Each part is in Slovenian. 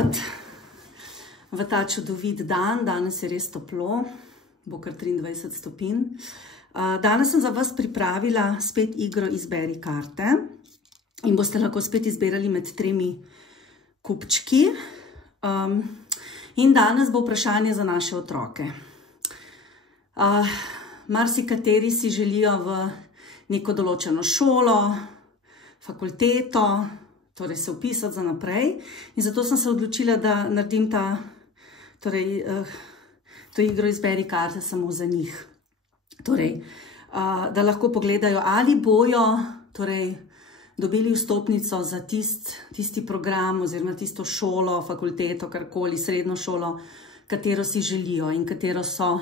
pozdraviti v ta čudovit dan. Danes je res toplo, bo kar 23 stopinj. Danes sem za vas pripravila spet igro Izberi karte in boste lahko spet izbirali med 3 kupčki. In danes bo vprašanje za naše otroke. Marsikateri si želijo v neko določeno šolo, fakulteto, torej se vpisati za naprej. In zato sem se odločila, da naredim to igro Izberi karte samo za njih. Torej, da lahko pogledajo, ali bojo dobili vstopnico za tisti program oziroma tisto šolo, fakulteto, karkoli, srednjo šolo, katero si želijo in katero so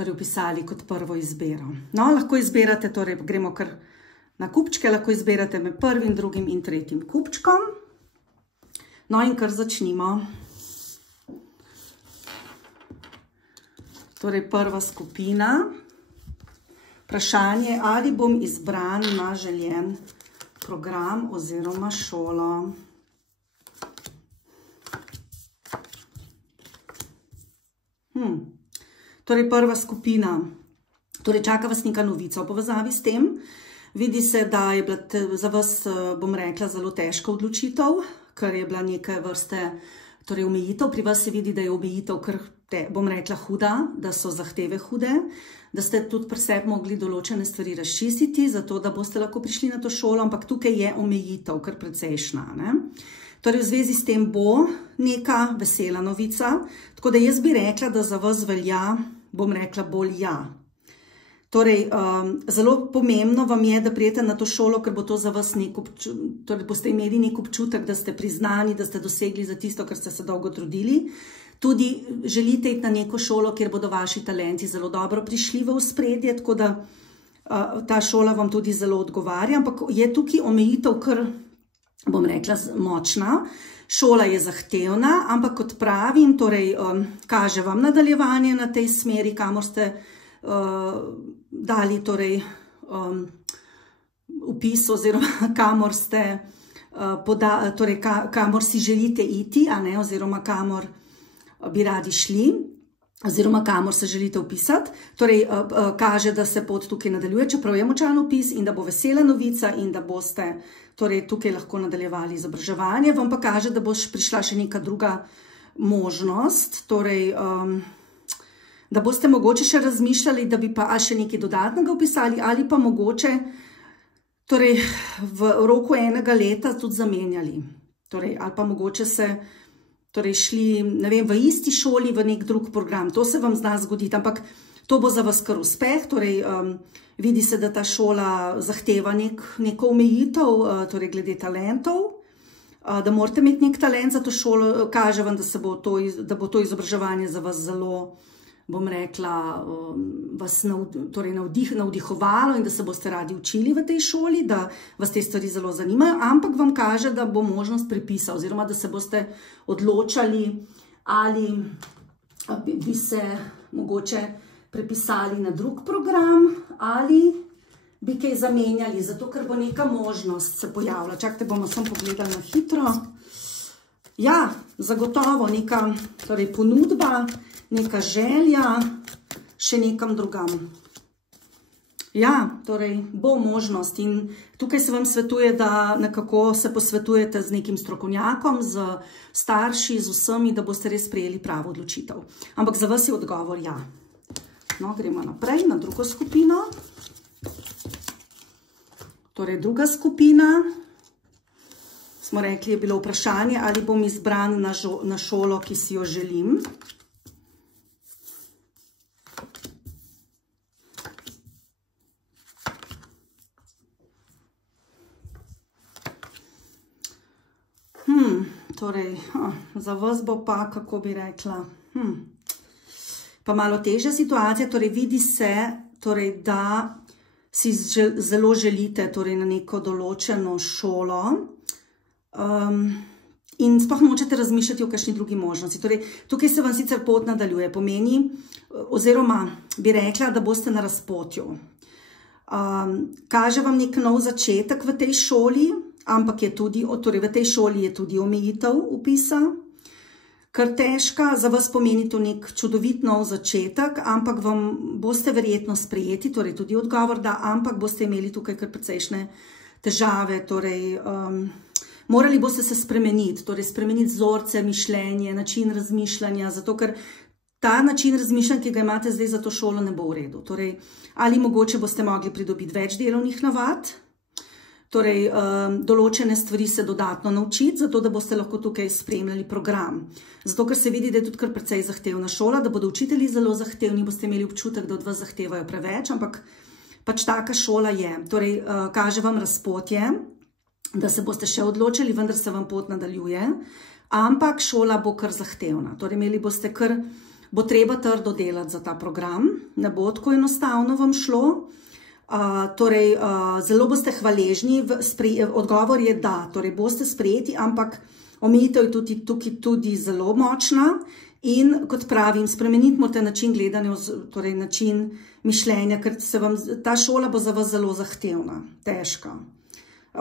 vpisali kot prvo izbiro. No, lahko izberate, torej gremo kar na kupčke, lahko izberate med 1., 2. in 3. kupčkom. No in kar začnimo. Torej prva skupina. Vprašanje, ali bom izbran na željen program oziroma šolo. Torej prva skupina. Torej čaka vas neka novica v povezavi s tem. Vidi se, da je bila za vas, bom rekla, zelo težka odločitev, ker je bila neke vrste omejitev. Pri vas se vidi, da je omejitev kar, bom rekla, huda, da so zahteve hude, da ste tudi pri sebi mogli določene stvari razčistiti, zato da boste lahko prišli na to šolo, ampak tukaj je omejitev kar precejšna. Torej v zvezi s tem bo neka vesela novica, tako da jaz bi rekla, da za vas velja, bom rekla, bolj ja. Torej, zelo pomembno vam je, da prijete na to šolo, ker bo to za vas torej boste imeli nek občutek, da ste priznani, da ste dosegli za tisto, kar ste se dolgo trudili. Tudi želite iti na neko šolo, kjer bodo vaši talenti zelo dobro prišli v ospredje, tako da ta šola vam tudi zelo odgovarja, ampak je tukaj omejitev kar, bom rekla, močna. Šola je zahtevna, ampak kot pravim, torej kaže vam nadaljevanje na tej smeri, kamor ste dali vpis oziroma kamor ste kamor si želite iti, oziroma kamor bi radi šli, oziroma kamor se želite vpisati. Torej kaže, da se pot tukaj nadaljuje, čeprav je močan vpis in da bo vesela novica in da boste tukaj lahko nadaljevali izobraževanje. Vam pa kaže, da bo prišla še neka druga možnost, torej da boste mogoče še razmišljali, da bi pa še nekaj dodatnega vpisali ali pa mogoče v roku 1 leta tudi zamenjali. Ali pa mogoče se šli, ne vem, v isti šoli v nek drug program. To se vam zna zgoditi, ampak to bo za vas kar uspeh. Vidi se, da ta šola zahteva neko omejitev, glede talentov, da morate imeti nek talent za to šolo. Kaže vam, da bo to izobraževanje za vas zelo, bom rekla, vas navdihovalo in da se boste radi učili v tej šoli, da vas te stvari zelo zanimajo, ampak vam kaže, da bo možnost prepisa oziroma da se boste odločali, ali bi se mogoče prepisali na drug program ali bi kaj zamenjali, zato ker bo neka možnost se pojavila. Čakajte, bomo samo pogledali na hitro. Ja, zagotovo neka ponudba, neka želja, še nekam drugam. Ja, torej bo možnost in tukaj se vam svetuje, da nekako se posvetujete z nekim strokovnjakom, z starši, z vsemi, da boste res sprejeli pravo odločitev. Ampak za vas je odgovor ja. No, gremo naprej na drugo skupino. Torej druga skupina, smo rekli, je bilo vprašanje, ali bom izbran na šolo, ki si jo želim. Torej, za vas bo pa, kako bi rekla, pa malo težja situacija. Torej, vidi se, da si zelo želite na neko določeno šolo in sploh nočete razmišljati o kakšni drugi možnosti. Torej, tukaj se vam sicer pot nadaljuje, pomeni, oziroma bi rekla, da boste na razpotju. Kaže vam nek nov začetek v tej šoli, ampak je tudi, torej v tej šoli je tudi omejitev vpisa. Ker težka za vas pomeni to nek čudovit nov začetek, ampak vam boste verjetno sprejeti, torej tudi odgovor da, ampak boste imeli tukaj kar precejšnje težave, torej morali boste se spremeniti, torej spremeniti vzorce, mišljenje, način razmišljanja, zato ker ta način razmišljanja, ki ga imate zdaj za to šolo, ne bo v redu. Torej, ali mogoče boste mogli pridobiti več delovnih navad, torej določene stvari se dodatno naučiti, zato da boste lahko tukaj spremljali program. Zato, ker se vidi, da je tudi kar precej zahtevna šola, da bodo učitelji zelo zahtevni, boste imeli občutek, da od vas zahtevajo preveč, ampak pač taka šola je. Torej, kaže vam razpotje, da se boste še odločili, vendar se vam pot nadaljuje, ampak šola bo kar zahtevna. Torej, imeli boste kar, bo treba trdo delati za ta program, ne bo tako enostavno vam šlo. Torej, zelo boste hvaležni, odgovor je da, torej boste sprejeti, ampak omejitev je tukaj tudi zelo močna in, kot pravim, spremeniti morate način gledanja, torej način mišljenja, ker ta šola bo za vas zelo zahtevna, težka.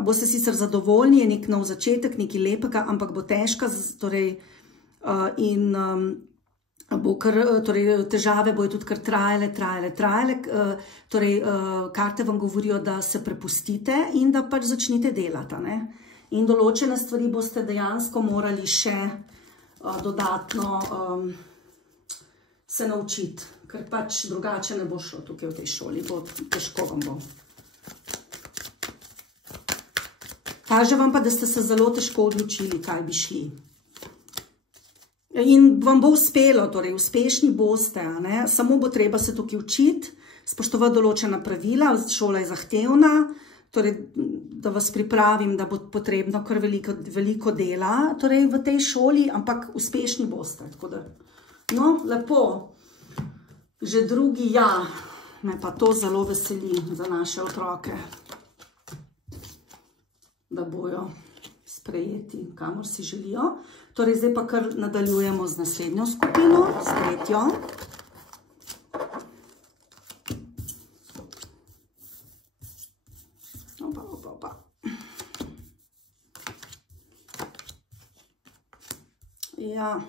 Boste sicer zadovoljni, je nek nov začetek, nekaj lepega, ampak bo težka, torej težave bojo tudi kar trajale, torej karte vam govorijo, da se prepustite in da pač začnite delati. In določene stvari boste dejansko morali še dodatno se naučiti, ker pač drugače ne bo šlo tukaj v tej šoli, bo težko vam bo. Kaže vam pa, da ste se zelo težko odločili, kaj bi šli. In vam bo uspelo, torej uspešni boste, samo bo treba se tukaj učiti, spoštovati določena pravila, šola je zahtevna, torej da vas pripravim, da bo potrebno kar veliko dela torej v tej šoli, ampak uspešni boste. Tako da, no, lepo, že drugi, ja, me pa to zelo veseli za naše otroke, da bojo sprejeti, kamor si želijo. Torej, zdaj pa kar nadaljujemo z naslednjo skupino, s tretjo. Opa. Ja,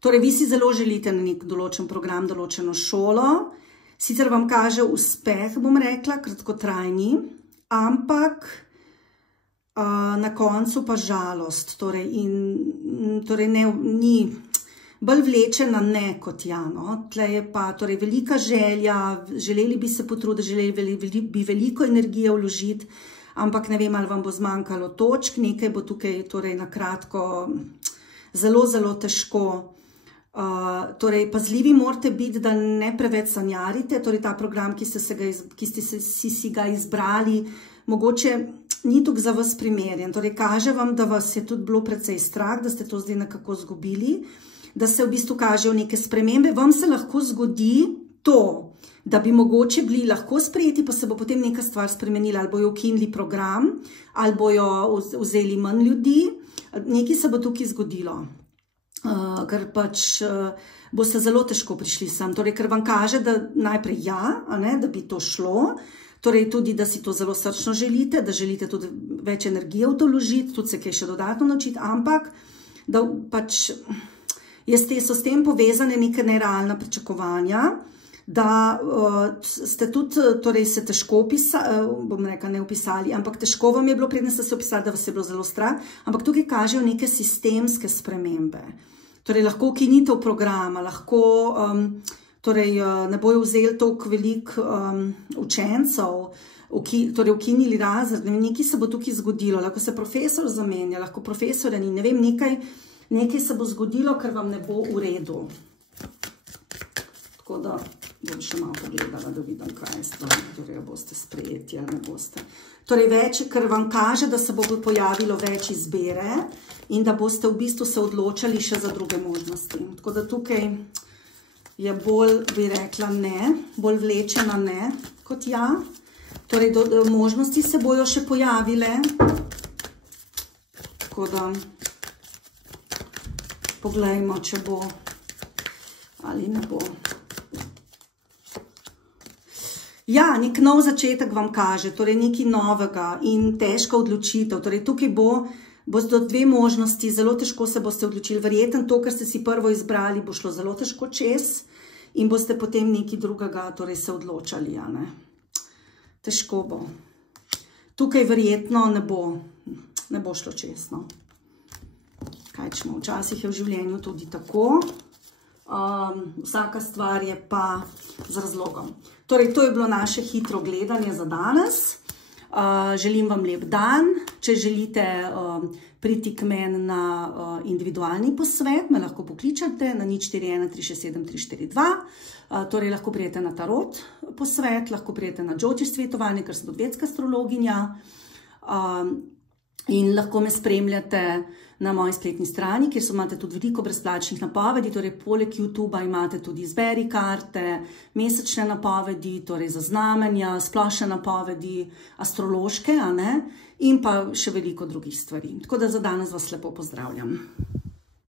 Torej, vi si zelo želite na nek določen program, določeno šolo. Sicer vam kaže uspeh, bom rekla, kratkotrajni, ampak na koncu pa žalost, torej ni bolj vleče na ne kot ja, no. Tle je pa torej velika želja, želeli bi se potruditi, želeli bi veliko energije vložiti, ampak ne vem, ali vam bo zmanjkalo točk, nekaj bo tukaj torej na kratko zelo težko. Torej, pazljivi morate biti, da ne preveč sanjarite, torej ta program, ki ste si ga izbrali, mogoče ni tukaj za vas primerjen. Torej, kaže vam, da vas je tudi bilo precej strah, da ste to zdaj nekako izgubili, da se v bistvu kažejo neke spremembe. Vam se lahko zgodi to, da bi mogoče bili lahko sprejeti, pa se bo potem neka stvar spremenila, ali bojo ukinili program, ali bojo vzeli manj ljudi. Nekaj se bo tukaj zgodilo. Ker pač boste zelo težko prišli sem. Torej, ker vam kaže, da najprej ja, da bi to šlo, torej tudi, da si to zelo srčno želite, da želite tudi več energije v to vložiti, tudi se kaj še dodatno naučiti, ampak da pač so s tem povezane neke nerealna pričakovanja, da ste tudi, torej se težko bom rekla, ne opisali, ampak težko vam je bilo, preden ste se opisali, da vas je bilo zelo strah, ampak tukaj kažejo neke sistemske spremembe. Torej, lahko ukinitev programa, lahko torej, ne bojo vzeli toliko veliko učencev, torej ukinili razred, nekaj se bo tukaj zgodilo, lahko se profesor zamenja, lahko profesorja ni, ne vem, nekaj se bo zgodilo, ker vam ne bo v redu. Tako da bom še malo pogledala, da vidim, kaj je stvar, torej boste sprejeti ali ne boste. Torej, ker vam kaže, da se bo pojavilo več izbere in da boste v bistvu se odločali še za druge možnosti. Tako da tukaj je bolj, bi rekla, ne, bolj vleče na ne kot ja. Torej, možnosti se bojo še pojavile. Tako da poglejmo, če bo ali ne bo. Ja, nek nov začetek vam kaže, torej nekaj novega in težka odločitev. Torej tukaj boste dve možnosti, zelo težko se boste odločili. Verjetno to, kar ste si prvo izbrali, bo šlo zelo težko čez in boste potem nekaj drugega torej se odločali. Ja, ne? Težko bo. Tukaj verjetno ne bo šlo čez. No. Kaj čemo, včasih je v življenju tudi tako. Vsaka stvar je pa z razlogom. Torej, to je bilo naše hitro gledanje za danes. Želim vam lep dan. Če želite priti k meni na individualni posvet, me lahko pokličate na 041 367 342. Torej, lahko prijete na tarot posvet, lahko prijete na Džotiš svetovanje, ker sem tudi vedska astrologinja. In lahko me spremljate na moji spletni strani, kjer imate tudi veliko brezplačnih napovedi, torej poleg YouTubea imate tudi izberi karte, mesečne napovedi, torej za znamenja, splošne napovedi, astrološke, a ne? In pa še veliko drugih stvari. Tako da za danes vas lepo pozdravljam.